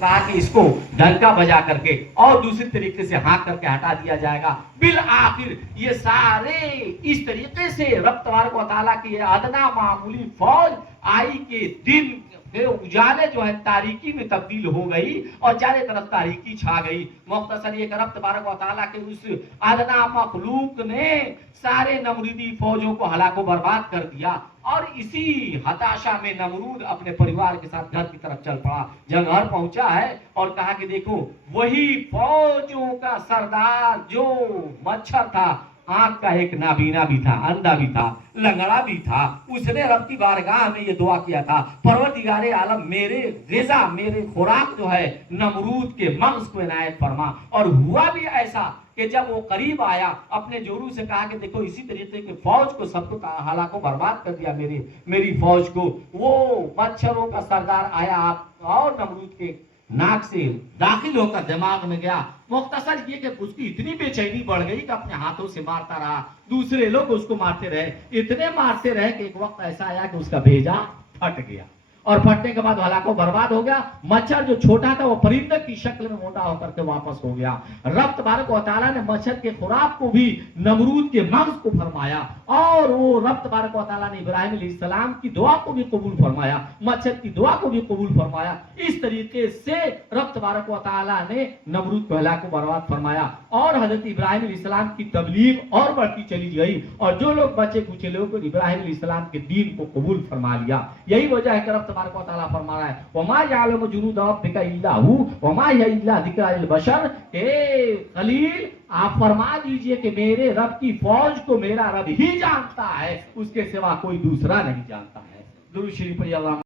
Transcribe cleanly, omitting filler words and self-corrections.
کہا کہ اس کو ڈنکا بجا کر کے اور دوسری طریقے سے ہانک کر کے ہٹا دیا جائے گا. بالآخر یہ سارے اس طریقے سے رب تبارک و تعالیٰ کی ادنا معمولی فوج آئی کے دن کے اجالے جو ہے تاریکی میں تبدیل ہو گئی اور چارے طرف تاریکی چھا گئی. مختصر یہ کہ رب تبارک و تعالیٰ کے اس ادنا مخلوق نے سارے نمرودی فوجوں کو ہلاک و برباد کر دیا اور اسی ہتاشا میں نمرود اپنے پریوار کے ساتھ گھر کی طرف چل پڑا. جب گھر پہنچا ہے اور کہا کہ دیکھو وہی فوجوں کا سردار جو مچھر تھا، آنکھ کا ایک نابینا بھی تھا، اندھا بھی تھا، لنگڑا بھی تھا، اس نے رب کی بارگاہ میں یہ دعا کیا تھا پروردگار عالم میرے غذا میرے خوراک جو ہے نمرود کے مغز کو عنایت فرما. اور ہوا بھی ایسا کہ جب وہ قریب آیا اپنے جورو سے کہا کہ دیکھو اسی طریقے کے فوج کو سب کو ہلاک و برباد کر دیا میری فوج کو. وہ مچھروں کا سردار آیا اور نمرود کے ناک سے داخل ہو کر دماغ میں گیا. مختصر یہ کہ اس کی اتنی بے چینی بڑھ گئی کہ اپنے ہاتھوں سے مارتا رہا، دوسرے لوگ اس کو مارتے رہے، اتنے مارتے رہے کہ ایک وقت ایسا آیا کہ اس کا بھیجا پھٹ گیا اور پھٹنے کے بعد ہلاک و برباد ہو گیا. مچھر جو چھوٹا تھا وہ پرندے کی شکل میں موٹا ہو کر کے واپس ہو گیا. رب تبارک و تعالیٰ نے مچھر کے خوراک کو بھی نمرود کے مغز کو فرمایا اور وہ رب تبارک و تعالیٰ نے ابراہیم علیہ السلام کی دعا کو بھی قبول فرمایا، مچھر کی دعا کو بھی قبول فرمایا. اس طریقے سے رب تبارک و تعالیٰ نے نمرود کو ہلاک و برباد فرمایا اور حضرت ابراہیم علیہ السلام کی تبلیغ اور بڑھتی چلی گئی اور جو لوگ بچے کچھ لوگ ابراہیم علیہ السلام کے دین کو قبول فرما لیا. یہی وجہ ہے کہ رب تبارک و تعالیٰ فرما رہا ہے وما یعلم جنود ربک الا هو وما هی الا ذکر للبشر. اے خلیل آپ فرما دیجئے کہ میرے رب کی فوج کو میرا رب ہی جانتا ہے، اس کے سوا کوئی دوسرا نہیں جانتا ہے. درود شریف پڑھیے.